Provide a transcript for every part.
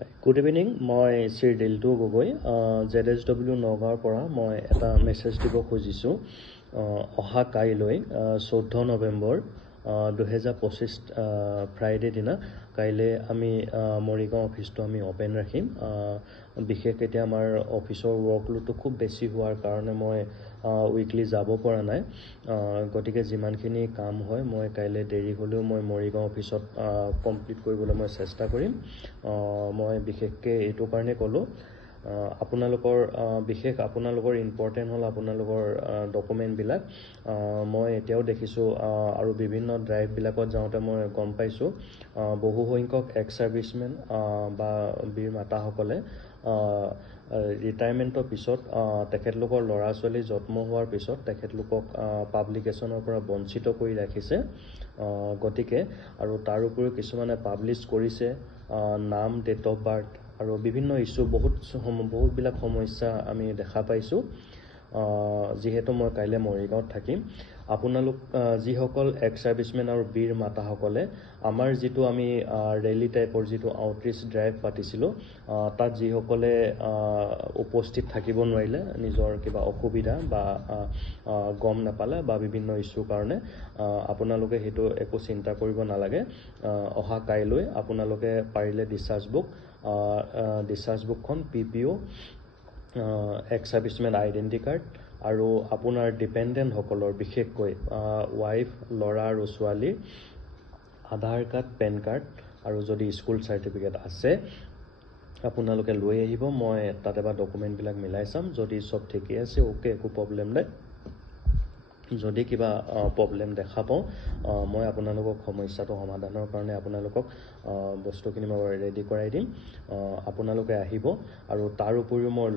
Good evening, মই Shri দিলটু Gogoi ZSW নগাঁৱৰ পৰা মই এটা মেছেজ দিব খুজিছোঁ অহা কাইলৈ 14 নৱেম্বৰ 2025 ফ্ৰাইডে দিনা কাইলৈ আমি মৰিগাঁও অফিচটো আমি ওপেন ৰাখিম বিশেষ এতিয়া আমাৰ অফিচৰ ৱৰ্কলোডটো খুব বেছি হোৱাৰ কাৰণে মই উইকলি যাব পৰা নাই গতিকে যিমানখিনি কাম হয় মই কাইলৈ দেৰি হ'লেও মই মৰিগাঁও অফিচত কমপ্লিট কৰিবলৈ মই চেষ্টা কৰিম মই বিশেষকৈ এইটো কাৰণে ক'লোঁ আপোনালোকৰ ইম্পৰ্টেণ্ট হ'ল আপোনালোকৰ ডকুমেণ্টবিলাক মই এতিয়াও দেখিছোঁ আৰু বিভিন্ন ড্ৰাইভবিলাকত যাওঁতে মই গম পাইছোঁ বহু সংখ্যক এক্স ছাৰ্ভিচমেন বা বীৰ মাতাসকলে ৰিটায়াৰমেণ্টৰ পিছত তেখেতলোকৰ ল'ৰা ছোৱালী জন্ম হোৱাৰ পিছত তেখেতলোকক পাব্লিকেশ্যনৰ পৰা বঞ্চিত কৰি ৰাখিছে গতিকে আৰু তাৰ উপৰিও কিছুমানে পাব্লিছ কৰিছে নাম ডেট অফ বাৰ্থ আৰু বিভিন্ন ইছ্যু বহুতবিলাক সমস্যা আমি দেখা পাইছোঁ যিহেতু মই কাইলৈ মৰিগাঁৱত থাকিম আপোনালোক যিসকল এক্স ছাৰ্ভিচমেন আৰু বীৰ মাতাসকলে আমাৰ যিটো আমি ৰেলী টাইপৰ যিটো আউটৰিচ ড্ৰাইভ পাতিছিলোঁ তাত যিসকলে উপস্থিত থাকিব নোৱাৰিলে নিজৰ কিবা অসুবিধা বা গম নাপালে বা বিভিন্ন ইছ্যুৰ কাৰণে আপোনালোকে সেইটো একো চিন্তা কৰিব নালাগে অহা কাইলৈ আপোনালোকে পাৰিলে ডিচাৰ্জ বুকখন PPO x servicemen identity card আৰু আপোনাৰ ডিপেণ্ডেণ্টসকলৰ বিশেষকৈ ৱাইফ ল'ৰা আৰু ছোৱালী আধাৰ কাৰ্ড পেন কাৰ্ড আৰু যদি স্কুল চাৰ্টিফিকেট আছে আপোনালোকে লৈ আহিব মই তাত এবাৰ ডকুমেণ্টবিলাক মিলাই চাম যদি চব ঠিকেই আছে অ'কে একো প্ৰব্লেম নাই যদি কিবা প্ৰব্লেম দেখা পাওঁ মই আপোনালোকক সমস্যাটো সমাধানৰ কাৰণে আপোনালোকক বস্তুখিনি মই ৰেডি কৰাই দিম আপোনালোকে আহিব আৰু তাৰ উপৰিও মই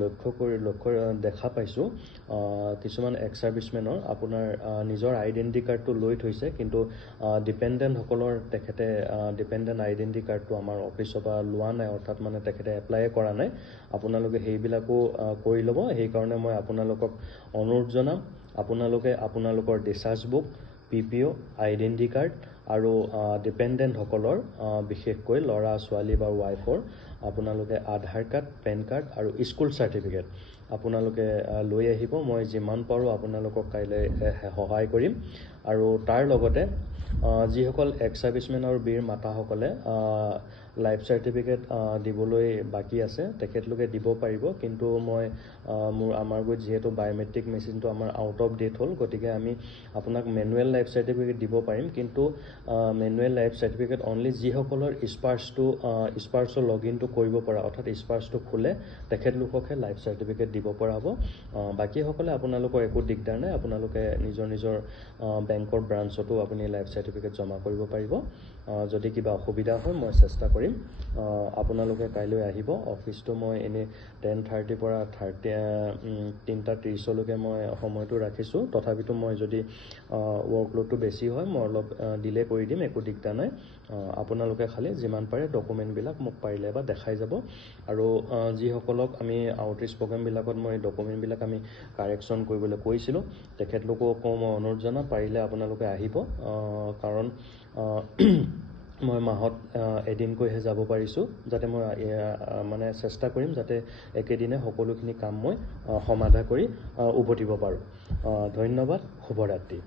লক্ষ্য দেখা পাইছোঁ কিছুমান এক্স ছাৰ্ভিচমেনৰ আপোনাৰ নিজৰ আইডেণ্টি কাৰ্ডটো লৈ থৈছে কিন্তু ডিপেণ্ডেণ্টসকলৰ তেখেতে ডিপেণ্ডেণ্ট আইডেণ্টি কাৰ্ডটো আমাৰ অফিচৰ পৰা লোৱা নাই অৰ্থাৎ মানে তেখেতে এপ্লাই কৰা নাই আপোনালোকে সেইবিলাকো কৰি ল'ব সেইকাৰণে মই আপোনালোকক অনুৰোধ জনাম আপোনালোকে আপোনালোকৰ discharge book PPO identity card আৰু ডিপেণ্ডেণ্টসকলৰ বিশেষকৈ ল'ৰা ছোৱালী বা ৱাইফৰ আপোনালোকে আধাৰ কাৰ্ড পেন কাৰ্ড আৰু স্কুল চাৰ্টিফিকেট আপোনালোকে লৈ আহিব মই যিমান পাৰোঁ আপোনালোকক কাইলৈ সহায় কৰিম আৰু তাৰ লগতে যিসকল এক্স ছাৰ্ভিচমেন আৰু বীৰ মাতাসকলে লাইফ চাৰ্টিফিকেট দিবলৈ বাকী আছে তেখেতলোকে দিব পাৰিব কিন্তু মই আমাৰ যিহেতু বায়'মেট্ৰিক মেচিনটো আমাৰ আউট অফ ডেট হ'ল গতিকে আমি আপোনাক মেনুৱেল লাইফ চাৰ্টিফিকেট দিব পাৰিম কিন্তু মেনুৱেল লাইফ চাৰ্টিফিকেট অনলি যিসকলৰ স্পাৰ্ছৰ লগ ইনটো কৰিব পৰা অৰ্থাৎ স্পাৰ্ছটো খোলে তেখেতলোককহে লাইফ চাৰ্টিফিকেট দিব পৰা হ'ব বাকীসকলে আপোনালোকৰ একো দিগদাৰ নাই আপোনালোকে নিজৰ বেংকৰ ব্ৰাঞ্চতো আপুনি লাইফ চাৰ্টিফিকেট জমা কৰিব পাৰিব যদি কিবা অসুবিধা হয় মই চেষ্টা কৰিম আপোনালোকে কাইলৈ আহিব অফিচটো মই এনেই 10:30 পৰা 3:30লৈকে মই সময়টো ৰাখিছোঁ তথাপিতো মই যদি ৱৰ্কলোডটো বেছি হয় মই অলপ ডিলে কৰি দিম একো দিগদাৰ নাই আপোনালোকে খালি যিমান পাৰে ডকুমেণ্টবিলাক মোক পাৰিলে বা দেখাই যাব আৰু যিসকলক আমি আউটৰিচ প্ৰগ্ৰেমবিলাকত মই ডকুমেণ্টবিলাক আমি কাৰেকশ্যন কৰিবলৈ কৈছিলোঁ তেখেতলোককো মই অনুৰোধ জনাম পাৰিলে আপোনালোকে আহিব কাৰণ মই মাহত এদিনকৈহে যাব পাৰিছোঁ যাতে মই মানে চেষ্টা কৰিম যাতে একেদিনে সকলোখিনি কাম মই সমাধা কৰি উভতিব পাৰোঁ ধন্যবাদ শুভৰাত্ৰি